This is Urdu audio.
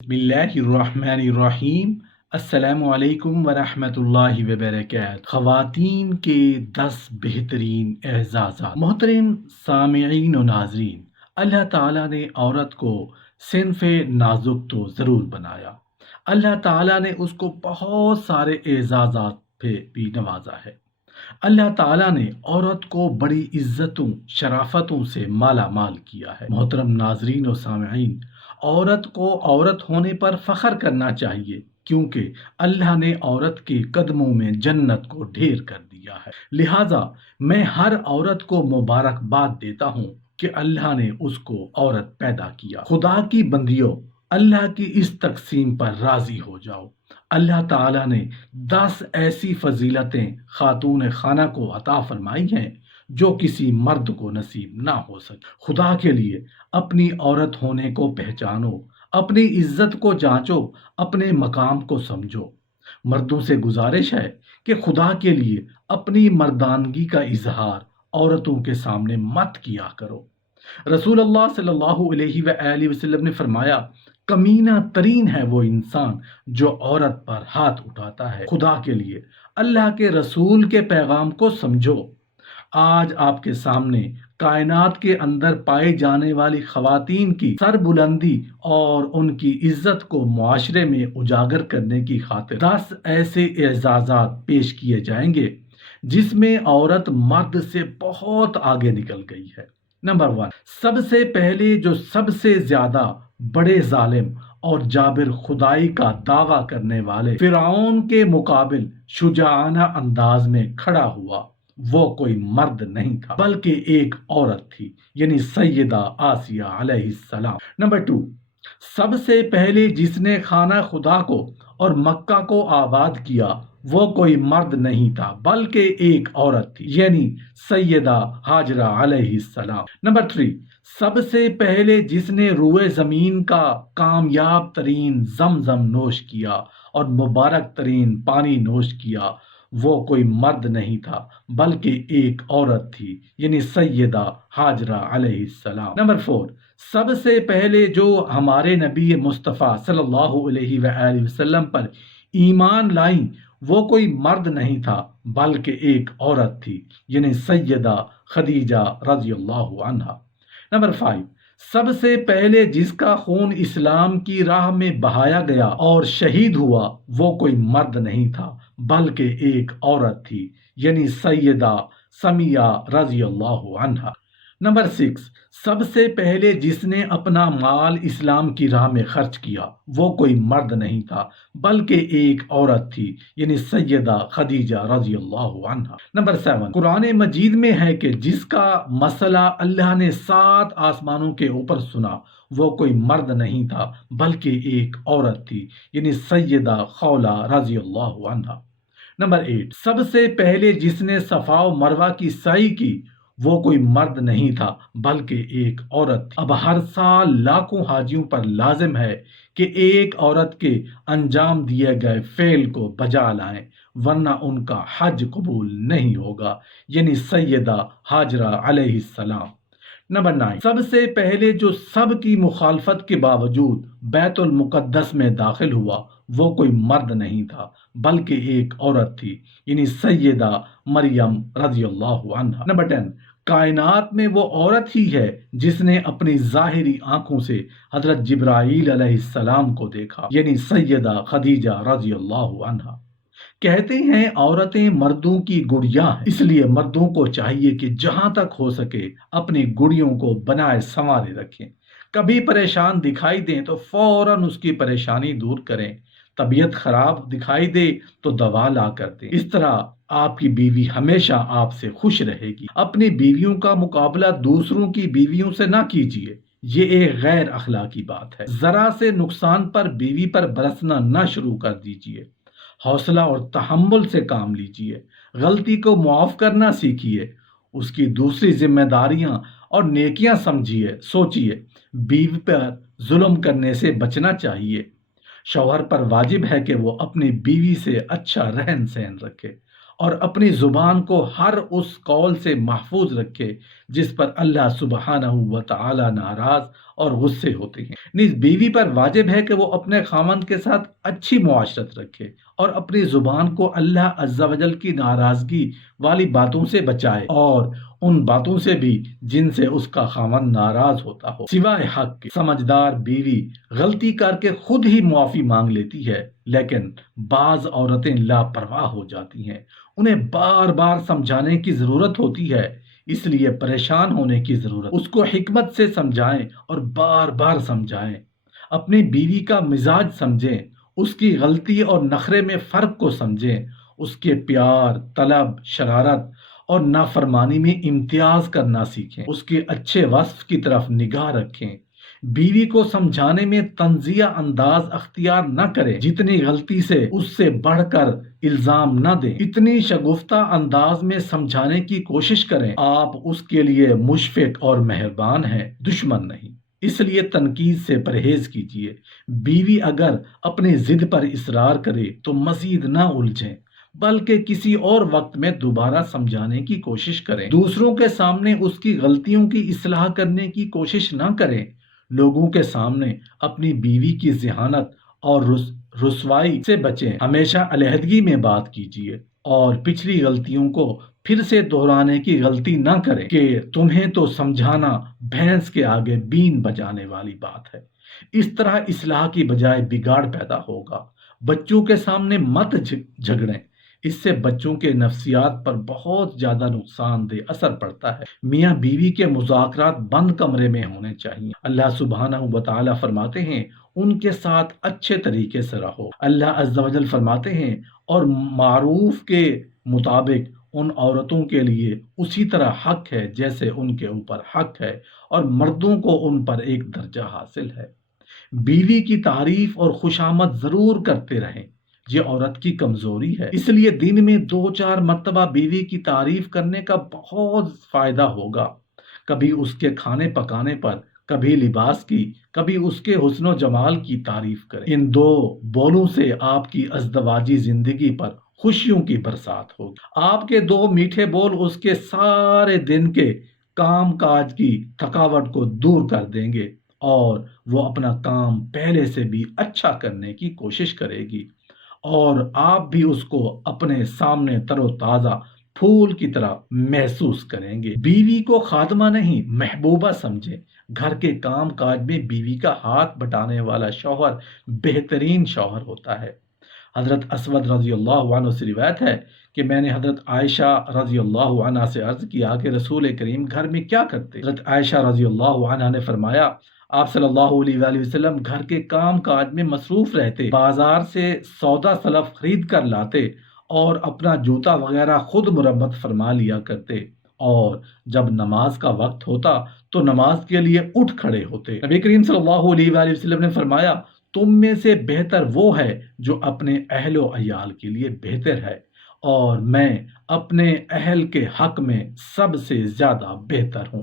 بسم اللہ الرحمن الرحیم۔ السلام علیکم ورحمۃ اللہ وبرکاتہ۔ خواتین کے 10 بہترین اعزازات۔ محترم سامعین و ناظرین، اللہ تعالیٰ نے عورت کو صنف نازک تو ضرور بنایا، اللہ تعالیٰ نے اس کو بہت سارے اعزازات پہ بھی نوازا ہے۔ اللہ تعالیٰ نے عورت کو بڑی عزتوں شرافتوں سے مالا مال کیا ہے۔ محترم ناظرین و سامعین، عورت کو عورت ہونے پر فخر کرنا چاہیے، کیونکہ اللہ نے عورت کے قدموں میں جنت کو ڈھیر کر دیا ہے۔ لہٰذا میں ہر عورت کو مبارکباد دیتا ہوں کہ اللہ نے اس کو عورت پیدا کیا۔ خدا کی بندیوں، اللہ کی اس تقسیم پر راضی ہو جاؤ۔ اللہ تعالیٰ نے 10 ایسی فضیلتیں خاتون خانہ کو عطا فرمائی ہیں جو کسی مرد کو نصیب نہ ہو سکے۔ خدا کے لیے اپنی عورت ہونے کو پہچانو، اپنی عزت کو جانچو، اپنے مقام کو سمجھو۔ مردوں سے گزارش ہے کہ خدا کے لیے اپنی مردانگی کا اظہار عورتوں کے سامنے مت کیا کرو۔ رسول اللہ صلی اللہ علیہ وآلہ وسلم نے فرمایا، کمینہ ترین ہے وہ انسان جو عورت پر ہاتھ اٹھاتا ہے۔ خدا کے لیے اللہ کے رسول کے پیغام کو سمجھو۔ آج آپ کے سامنے کائنات کے اندر پائی جانے والی خواتین کی سربلندی اور ان کی عزت کو معاشرے میں اجاگر کرنے کی خاطر 10 ایسے اعزازات پیش کیے جائیں گے جس میں عورت مرد سے بہت آگے نکل گئی ہے۔ نمبر 1، سب سے پہلے جو سب سے زیادہ بڑے ظالم اور جابر خدائی کا دعویٰ کرنے والے فرعون کے مقابل شجاعانہ انداز میں کھڑا ہوا، وہ کوئی مرد نہیں تھا بلکہ ایک عورت تھی، یعنی سیدہ آسیہ علیہ السلام۔ نمبر 2، سب سے پہلے جس نے خانہ خدا کو اور مکہ کو آباد کیا وہ کوئی مرد نہیں تھا بلکہ ایک عورت تھی، یعنی سیدہ ہاجرہ علیہ السلام۔ نمبر 3، سب سے پہلے جس نے روئے زمین کا کامیاب ترین زمزم نوش کیا اور مبارک ترین پانی نوش کیا وہ کوئی مرد نہیں تھا بلکہ ایک عورت تھی، یعنی سیدہ ہاجرہ علیہ السلام۔ نمبر 4، سب سے پہلے جو ہمارے نبی مصطفیٰ صلی اللہ علیہ وآلہ وسلم پر ایمان لائیں وہ کوئی مرد نہیں تھا بلکہ ایک عورت تھی، یعنی سیدہ خدیجہ رضی اللہ عنہا۔ نمبر 5، سب سے پہلے جس کا خون اسلام کی راہ میں بہایا گیا اور شہید ہوا وہ کوئی مرد نہیں تھا بلکہ ایک عورت تھی، یعنی سیدہ سمیہ رضی اللہ عنہا۔ نمبر 6، سب سے پہلے جس نے اپنا مال اسلام کی راہ میں خرچ کیا وہ کوئی مرد نہیں تھا بلکہ ایک عورت تھی، یعنی سیدہ خدیجہ رضی اللہ عنہا۔ نمبر 7، قرآن مجید میں ہے کہ جس کا مسئلہ اللہ نے 7 آسمانوں کے اوپر سنا وہ کوئی مرد نہیں تھا بلکہ ایک عورت تھی، یعنی سیدہ خولہ رضی اللہ عنہا۔ نمبر 8، سب سے پہلے جس نے صفا و مروہ کی سعی کی وہ کوئی مرد نہیں تھا بلکہ ایک عورت تھی۔ اب ہر سال لاکھوں حاجیوں پر لازم ہے کہ ایک عورت کے انجام دیے گئے فعل کو بجا لائیں ورنہ ان کا حج قبول نہیں ہوگا، یعنی سیدہ ہاجرہ علیہ السلام۔ نمبر 9، سب سے پہلے جو سب کی مخالفت کے باوجود بیت المقدس میں داخل ہوا وہ کوئی مرد نہیں تھا بلکہ ایک عورت تھی، یعنی سیدہ مریم رضی اللہ عنہا۔ نمبر 10، کائنات میں وہ عورت ہی ہے جس نے اپنی ظاہری آنکھوں سے حضرت جبرائیل علیہ السلام کو دیکھا، یعنی سیدہ خدیجہ رضی اللہ عنہا۔ کہتے ہیں عورتیں مردوں کی گڑیاں ہیں، اس لیے مردوں کو چاہیے کہ جہاں تک ہو سکے اپنی گڑیوں کو بنائے سنوارے رکھیں۔ کبھی پریشان دکھائی دیں تو فوراً اس کی پریشانی دور کریں، طبیعت خراب دکھائی دے تو دوا لا کر دیں۔ اس طرح آپ کی بیوی ہمیشہ آپ سے خوش رہے گی۔ اپنی بیویوں کا مقابلہ دوسروں کی بیویوں سے نہ کیجیے، یہ ایک غیر اخلاقی بات ہے۔ ذرا سے نقصان پر بیوی پر برسنا نہ شروع کر دیجیے، حوصلہ اور تحمل سے کام لیجیے، غلطی کو معاف کرنا سیکھیے، اس کی دوسری ذمہ داریاں اور نیکیاں سمجھیے، سوچیے۔ بیوی پر ظلم کرنے سے بچنا چاہیے۔ شوہر پر واجب ہے کہ وہ اپنی بیوی سے اچھا رہن سہن رکھے اور اپنی زبان کو ہر اس قول سے محفوظ رکھے جس پر اللہ سبحانہ و تعالی ناراض اور غصے ہوتے ہیں۔ نیز بیوی پر واجب ہے کہ وہ اپنے خاوند کے ساتھ اچھی معاشرت رکھے اور اپنی زبان کو اللہ عز و جل کی ناراضگی والی باتوں سے بچائے اور ان باتوں سے بھی جن سے اس کا خاوند ناراض ہوتا ہو، سوائے حق کے۔ سمجھدار بیوی غلطی کر کے خود ہی معافی مانگ لیتی ہے، لیکن بعض عورتیں لاپرواہ ہو جاتی ہیں، انہیں بار بار سمجھانے کی ضرورت ہوتی ہے، اس لیے پریشان ہونے کی ضرورت، اس کو حکمت سے سمجھائیں اور بار بار سمجھائیں۔ اپنی بیوی کا مزاج سمجھیں، اس کی غلطی اور نخرے میں فرق کو سمجھیں، اس کے پیار، طلب، شرارت اور نافرمانی میں امتیاز کرنا سیکھیں، اس کے اچھے وصف کی طرف نگاہ رکھیں۔ بیوی کو سمجھانے میں طنزیہ انداز اختیار نہ کریں، جتنی غلطی سے اس سے بڑھ کر الزام نہ دیں، اتنی شگفتہ انداز میں سمجھانے کی کوشش کریں۔ آپ اس کے لیے مشفق اور مہربان ہیں، دشمن نہیں، اس لیے تنقید سے پرہیز کیجیے۔ بیوی اگر اپنی ضد پر اصرار کرے تو مزید نہ الجھیں، بلکہ کسی اور وقت میں دوبارہ سمجھانے کی کوشش کریں۔ دوسروں کے سامنے اس کی غلطیوں کی اصلاح کرنے کی کوشش نہ کریں۔ لوگوں کے سامنے اپنی بیوی کی ذہانت اور رسوائی سے بچیں۔ ہمیشہ علیحدگی میں بات کیجیے اور پچھلی غلطیوں کو پھر سے دہرانے کی غلطی نہ کریں کہ تمہیں تو سمجھانا بھینس کے آگے بین بجانے والی بات ہے۔ اس طرح اصلاح کی بجائے بگاڑ پیدا ہوگا۔ بچوں کے سامنے مت جھگڑیں، اس سے بچوں کے نفسیات پر بہت زیادہ نقصان دہ اثر پڑتا ہے۔ میاں بیوی کے مذاکرات بند کمرے میں ہونے چاہیے۔ اللہ سبحانہ و تعالیٰ فرماتے ہیں ان کے ساتھ اچھے طریقے سے رہو۔ اللہ عز و جل فرماتے ہیں اور معروف کے مطابق ان عورتوں کے لیے اسی طرح حق ہے جیسے ان کے اوپر حق ہے، اور مردوں کو ان پر ایک درجہ حاصل ہے۔ بیوی کی تعریف اور خوشامد ضرور کرتے رہیں، یہ عورت کی کمزوری ہے، اس لیے دن میں 2-4 مرتبہ بیوی کی تعریف کرنے کا بہت فائدہ ہوگا۔ کبھی اس کے کھانے پکانے پر، کبھی لباس کی، کبھی اس کے حسن و جمال کی تعریف کریں۔ ان 2 بولوں سے آپ کی ازدواجی زندگی پر خوشیوں کی برسات ہوگی۔ آپ کے 2 میٹھے بول اس کے سارے دن کے کام کاج کی تھکاوٹ کو دور کر دیں گے اور وہ اپنا کام پہلے سے بھی اچھا کرنے کی کوشش کرے گی، اور آپ بھی اس کو اپنے سامنے تر و تازہ پھول کی طرح محسوس کریں گے۔ بیوی کو خادمہ نہیں، محبوبہ سمجھیں۔ گھر کے کام کاج میں بیوی کا ہاتھ بٹانے والا شوہر بہترین شوہر ہوتا ہے۔ حضرت اسود رضی اللہ عنہ سے روایت ہے کہ میں نے حضرت عائشہ رضی اللہ عنہ سے عرض کیا کہ رسول کریم گھر میں کیا کرتے؟ حضرت عائشہ رضی اللہ عنہ نے فرمایا آپ صلی اللہ علیہ وآلہ وسلم گھر کے کام کاج میں مصروف رہتے، بازار سے سودا سلف خرید کر لاتے اور اپنا جوتا وغیرہ خود مرمت فرما لیا کرتے، اور جب نماز کا وقت ہوتا تو نماز کے لیے اٹھ کھڑے ہوتے۔ نبی کریم صلی اللہ علیہ وآلہ وسلم نے فرمایا تم میں سے بہتر وہ ہے جو اپنے اہل و عیال کے لیے بہتر ہے، اور میں اپنے اہل کے حق میں سب سے زیادہ بہتر ہوں۔